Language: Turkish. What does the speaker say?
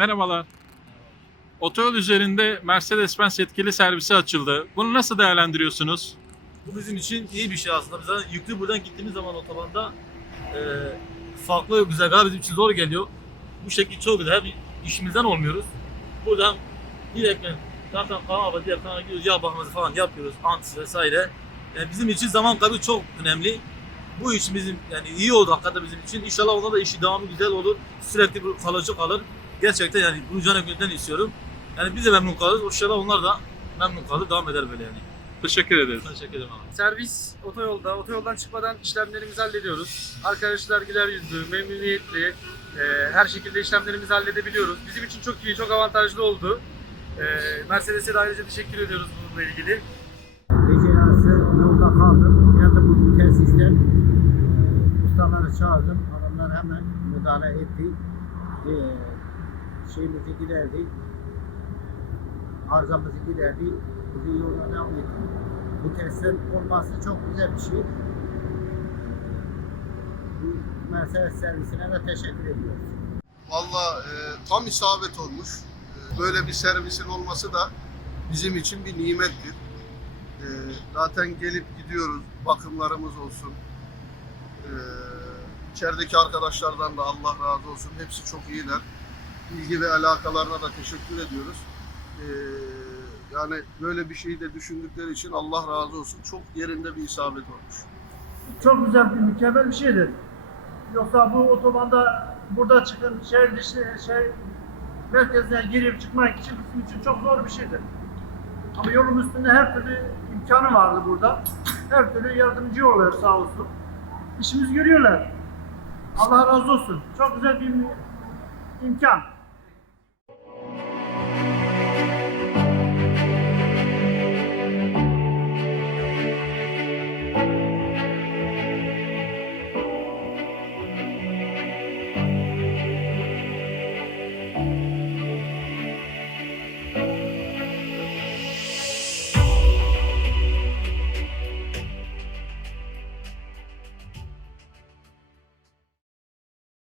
Merhabalar. Otoyol üzerinde Mercedes-Benz yetkili servisi açıldı. Bunu nasıl değerlendiriyorsunuz? Bu bizim için iyi bir şey aslında. Biz yüklü buradan gittiğimiz zaman otobanda e, farklı güzergah bizim için zor geliyor. Bu şekil çok güzel. Hem işimizden olmuyoruz. Buradan direkt zaten kanala diğer kanala gidiyoruz. Yağ bakımızı falan yapıyoruz. Antis vesaire. Yani bizim için zaman kaybı çok önemli. Bu iş bizim yani iyi oldu hakikaten bizim için. İnşallah onda da işi devamı güzel olur. Sürekli kalıcı kalır. Gerçekten yani bunu canı gönülden istiyorum. Yani biz de memnun kalırız. İnşallah onlar da memnun kalır. Devam eder böyle yani. Teşekkür ederiz. Teşekkür ederim abi. Servis otoyolda, otoyoldan çıkmadan işlemlerimizi hallediyoruz. Arkadaşlar güler yüzlü, memnuniyetli, e, her şekilde işlemlerimizi halledebiliyoruz. Bizim için çok iyi, çok avantajlı oldu. E, Mercedes'e de ayrıca teşekkür ediyoruz bununla ilgili. Gece yarısı yolda kaldım. Geldim bu tesisten. Eee, Ustaları çağırdım. Adamlar hemen müdahale etti. Eee, şeyimizi giderdi. Arızamızı giderdi. Bizi yoluna devam etti. Bu testin olması çok güzel bir şey. Bu Mercedes servisine de teşekkür ediyoruz. Valla e, tam isabet olmuş. E, böyle bir servisin olması da bizim için bir nimettir. E, zaten gelip gidiyoruz, bakımlarımız olsun. E, içerideki arkadaşlardan da Allah razı olsun. Hepsi çok iyiler. İlgi ve alakalarına da teşekkür ediyoruz. E, yani böyle bir şeyi de düşündükleri için Allah razı olsun. Çok yerinde bir isabet olmuş. çok güzel bir mükemmel bir şeydir. Yoksa bu otobanda burada çıkın şehir dışı şey merkezine girip çıkmak için bizim için çok zor bir şeydir. Ama yolun üstünde her türlü imkanı vardı burada. Her türlü yardımcı oluyor sağ olsun. İşimizi görüyorlar. Allah razı olsun. Çok güzel bir imkan.